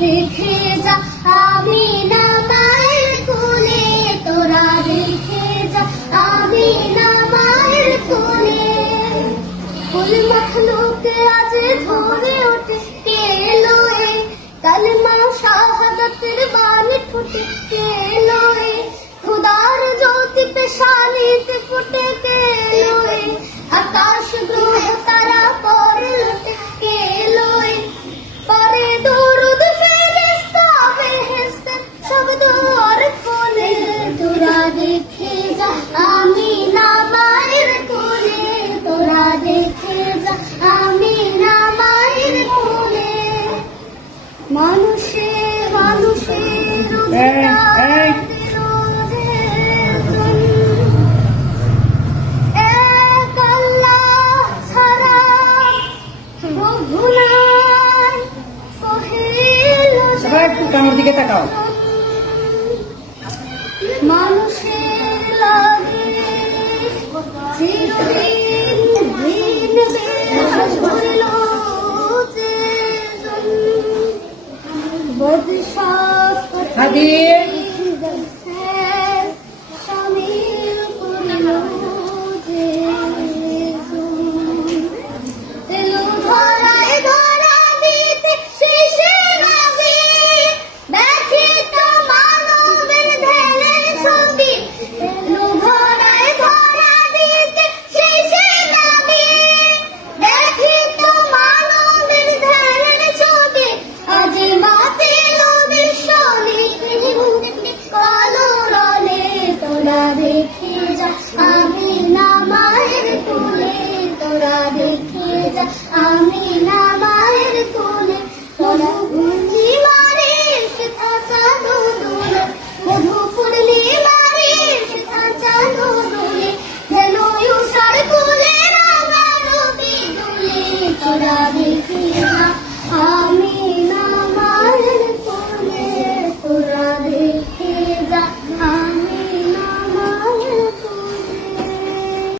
দেখে যা আমি না মায়ের কোলে, তোরা দেখে যা আমি না মায়ের কোলে। ফুল মাখলুকে আজ ধরে ওঠে কে এলো এ, কালেমা শাহাদাতের বাণী ফুটে কে এলো এ, খুদার জ্যোতি পেশানিতে ফুটে কে এলো এ, আকাশ গ্রহ তারা পরে লুটে কে এলো এ, পরে দরুদ ফেরেশতা বেহেশতে সব দুয়ার খোলে। তোরা দেখে যা আমি না মায়ের কোলে, তোরা দেখে যা আমি না মায়ের কোলে। মানুষে মানুষের এক আল্লাহ ছাড়া প্রভু নাই, কহিল সবাই একটু আমার দিকে তাকাও। মানুষের লাগে চিরদিন দিন বেশ হইল যে বদশাহ হাদির শামিল করিল যে এলো ধরায় ধরা দিতে শেষে নাবি, দেখি তো মানবের ধ্যানে ছবি। এলো ধরায় ধরা দিতে শেষে নাবি, দেখি তো মানবের ধ্যানে ছবি। আজ মাতিল বিশ্ব লিখে মুক্তি কালো রলে, তোরা দেখে যা আমি না মায়ের কোলে, তোরা দেখে যা আমি না মায়ের কোলে। মধু পূর্ণিমারে সেথা চাঁদ দোলে, মধু পূর্ণিমারে সেথা চাঁদ দোলে, যেন উষার কোলে রাঙা নদী দোলে। তোরা